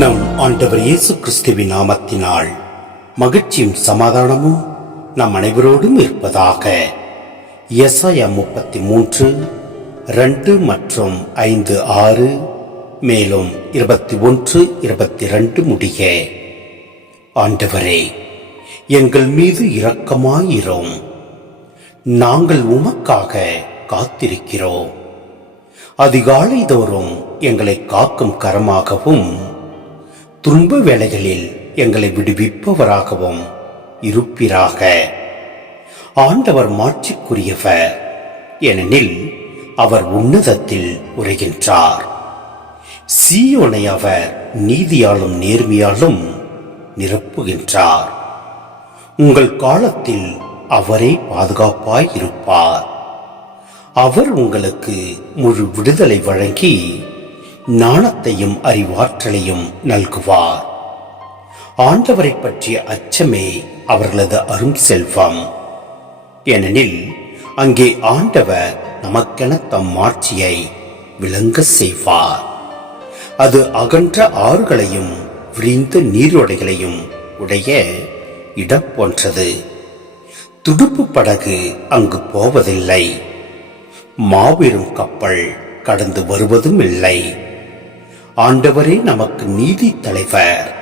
நம் ஆண்டவர் இயேசு கிறிஸ்துவின் நாமத்தினால் மகிழ்ச்சியும் சமாதானமும் நம் அனைவரோடும் இருப்பதாக எஸ்ஐயா முப்பத்தி மூன்று ரெண்டு மற்றும் ஐந்து ஆறு மேலும் இருபத்தி ஒன்று இருபத்தி ரெண்டு முடிய ஆண்டவரே எங்கள் மீது இரக்கமாயிரும். நாங்கள் உமக்காக காத்திருக்கிறோம். அதிகாலை தோறும் எங்களை காக்கும் கரமாகவும் துன்ப வேளைகளில் எங்களை விடுவிப்பவராகவும் இருப்பீராக. ஆண்டவர் மாட்சிக்குரியவர் ஏனெனில் அவர் உன்னதத்தில் உரைகின்றார். சீயோனை அவர் நீதியாலும் நேர்மையாலும் நிரப்புகின்றார். உங்கள் காலத்தில் அவரே பாதுகாப்பாய் இருப்பார் அவர் உங்களுக்கு முழு விடுதலை வழங்கி ஞானத்தையும் அறிவாற்றலையும் நல்குவார். ஆண்டவரை பற்றிய அச்சமே அவர்களது அரும் செல்வம். ஏனெனில் அங்கே ஆண்டவர் நமக்கென தம் மாட்சியை விளங்க செய்வார். அது அகன்ற ஆறுகளையும் விரிந்த நீரோடைகளையும் உடைய இடம் போன்றது. துடுப்பு படகு அங்கு போவதில்லை. மாபெரும் கப்பல் கடந்து வருவதும் இல்லை. ஆண்டவரே நமக்கு நீதி தலைவர்.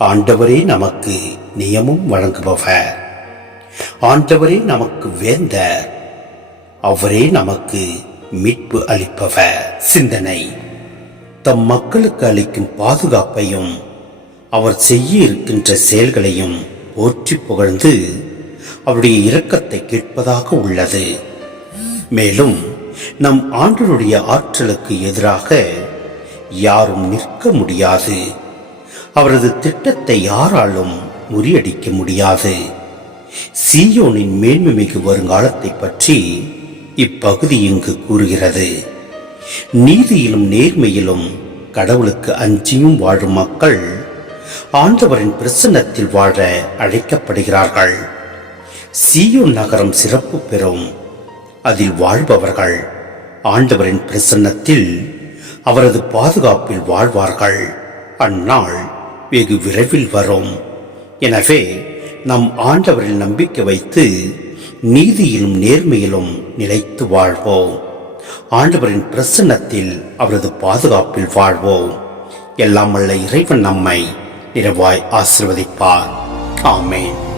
ஆண்டவரே நமக்கு நியமம் வழங்குபவர். ஆண்டவரே நமக்கு வேந்தர். அவரே நமக்கு மீட்பு அளிப்பவர். சிந்தனை. தம் மக்களுக்கு அளிக்கும் பாதுகாப்பையும் அவர் செய்ய இருக்கின்ற செயல்களையும் போற்றி புகழ்ந்து அவருடைய இரக்கத்தை கேட்பதாக உள்ளது. மேலும் நம் ஆண்டனுடைய ஆற்றலுக்கு எதிராக யாரும் நிற்க முடியாது. அவரது திட்டத்தை யாராலும் முறியடிக்க முடியாது. சீயோனின் மேன்மைமிகு வருங்காலத்தை பற்றி இப்பகுதி இங்கு கூறுகிறது. நீதியிலும் நேர்மையிலும் கடவுளுக்கு அஞ்சியும் வாழும் மக்கள் ஆண்டவரின் பிரசன்னத்தில் வாழ அழைக்கப்படுகிறார்கள். சீயோன் நகரம் சிறப்பு பெறும். அதில் வாழ்பவர்கள் ஆண்டவரின் பிரசன்னத்தில் அவரது பாதுகாப்பில் வாழ்வார்கள். அந்நாள் வெகு விரைவில் வரும். எனவே நம் ஆண்டவரில் நம்பிக்கை வைத்து நீதியிலும் நேர்மையிலும் நிலைத்து வாழ்வோம். ஆண்டவரின் பிரசன்னத்தில் அவரது பாதுகாப்பில் வாழ்வோம். எல்லாம் வல்ல இறைவன் நம்மை நிறைவாய் ஆசிர்வதிப்பார். ஆமேன்.